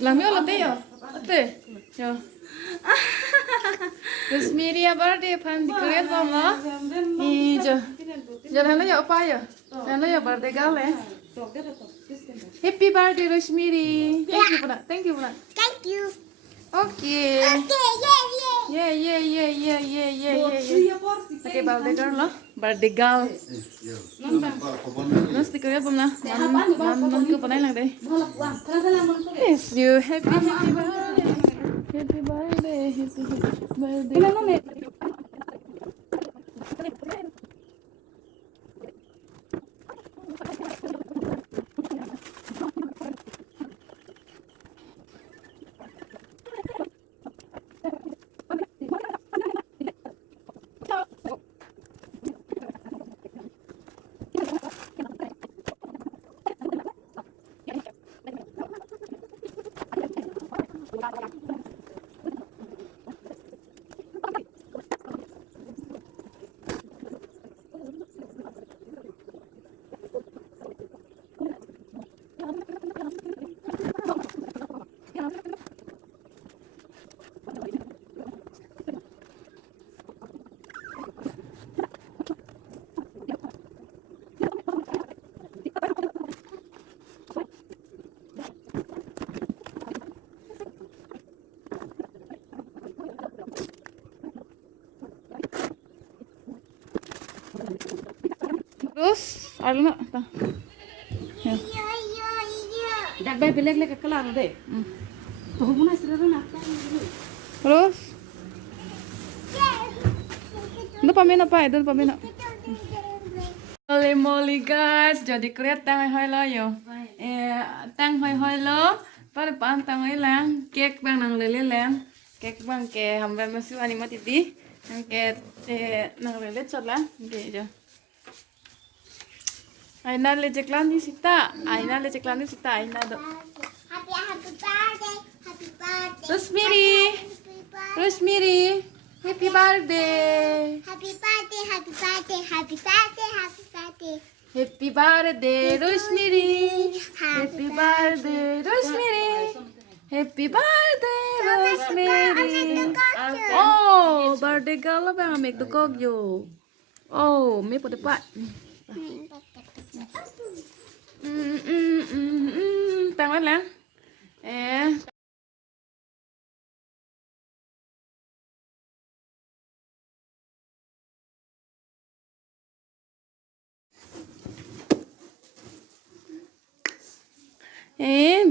Làm miêu là tê à? Tê. Yo. Rosemary birthday fan declare bom lo. Jo. Jo thằng nó giờ apa ya? Thằng nó giờ birthday gal le. Happy birthday Rosemary. Thank you pula. Thank you pula. Thank you. Okay. Yeah. Yeah. Okay, birthday girl lo. Birthday girl. Nó sticker bom na. Nó cứ panai lang đây. Yes, you happy birthday. Happy birthday. Happy birthday. Terus, ada nak? Dak bay beleg-leg kelar deh. Tuh mana sederhana. Terus, itu pamen apa? Itu pamen apa? Holy moly guys, jadi kelihatan hoi lo yo. Tang hoi lo, pada pan tang hoi lang, cake bang nang lele lang, cake bang ke hambar masuk animat itu, nang ke nang lele cot lang, ke jo. Aina le ceklan di sita, Aina le ceklan di sita, Aina do. Happy birthday. Happy birthday. Rosemary, Rosemary, happy birthday. Happy birthday. Happy birthday. Happy birthday. Happy birthday. Happy birthday, Rosemary. Happy birthday, Rosemary. Happy birthday, Rosemary. Oh, birthday girl apa yang make the cake yo? Oh, make for the pot. Tăng lên lang.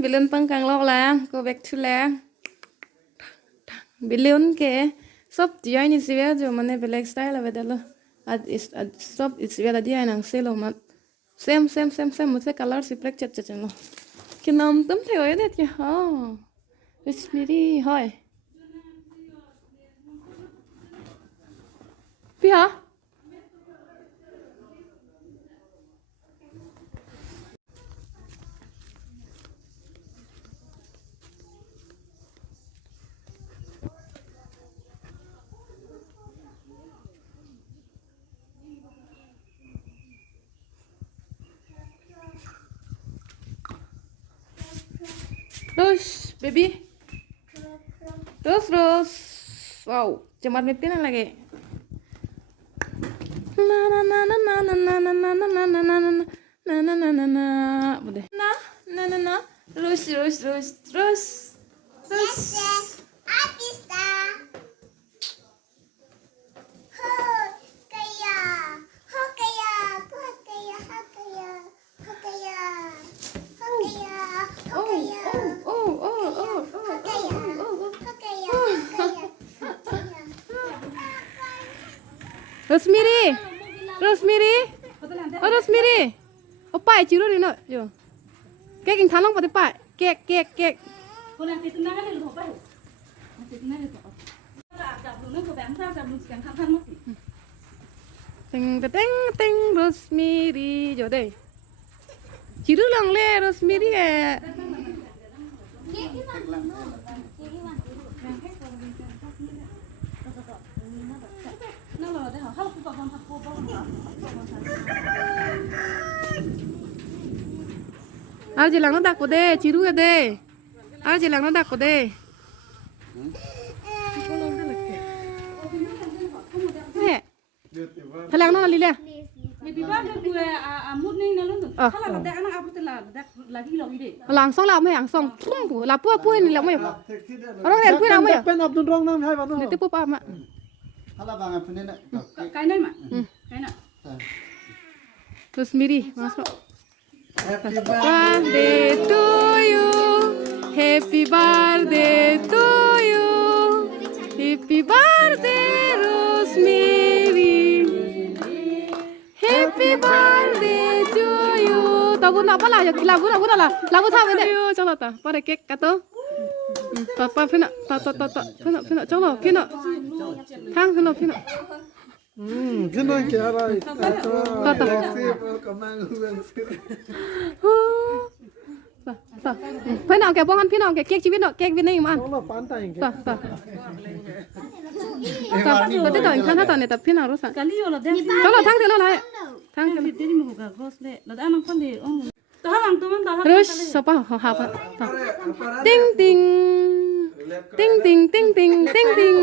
Billion pangkang lo lang, go back to lang. Billion ke, sop dia ni siapa jo mana black style apa dah lo. Sop siapa dia nang selo mat. Same, मुझसे colour सिप्रेक चच चलो कि नाम तुम थे होए देती हाँ कश्मीरी है पिया Terus, baby. Terus. Wow, cemat mimpin lagi. Na na na na na na na na na na na na na na na na na. Boleh. Na. Terus. Yes. Artista. Rosemary. Oh, Rosemary. Opa, ciru ni no. Yo. Kek yang thalong pada pak. Kek. Teng Rosemary jo deh. Ciru lang le Rosemary Ao gì lắng nó đặt của đê, chỉ đuôi đê. à chỉ là nó đặc của đây nè thằng lang nó là lì lẹ Happy birthday gue mood nih nalun tuh. Kalau ada anak apa tuh lagi lo ide. lang xong làm hay hàng xong phun là pua pui này là mấy nó đang pui nào mấyเป็นอับดุลรองน้ำให้ป่ะน้อง để tiếp pua pa mà ฮัลโหลบางอันพูดเนี่ยนะ Kain nih mak. Kain nak. terus miri masuk Happy birthday to you happy birthday to you happy birthday Rosemary happy birthday to you tao muốn apa lah lagu sao vậy đấy cho nó ta pa để cake cắt to pa phun phun cho nó phun thang phun phun พี่น้องเกี่ยวอะไร ต่อ ซีบกำลังเรื่องซีบ phun nào kẹp bông ăn phun nào kẹp cake chi biết nào cake bên này mà ăn ต้องเราปานตายอย่างเงี้ย có tới đợi khăn hết này tập phun nào rồi sao Kali yo lo deh. cho nó thang thì nó lại Thang kali dia mau buka gos le. Lo dah anak pun deh. Tahan lang teman tahan. terus siapa apa ting ting ting ting ting ting ting ting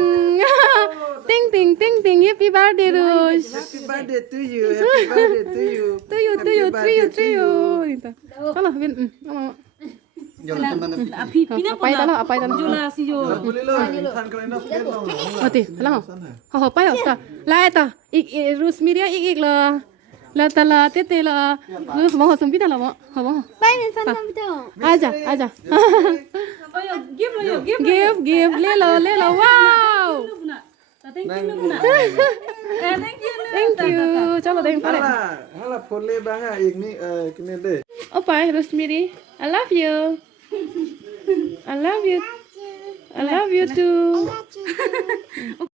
ting ting ting ting happy birthday Rus Happy birthday to you Happy birthday to you to you cho nó bên Yo teman Api pina apa itu apa itu Jula si yo. boleh loท่านก็เลยนับเก็ตลง mati lang ho pa yo ta lai ta ik Rus miria ik la ta la tete la mo sum pita la mo ho mo Bay lên sân không biết aja Oh yo, give lo yo, give. give le lo wow Thank you lu na. Thank you. thank you cho nó đây pa đấy ฮัลโหลพลเล่บางอ่ะอีกนี่กินเนี่ยเด้ Opa, Rosemary, I love you. I love you. I love you too.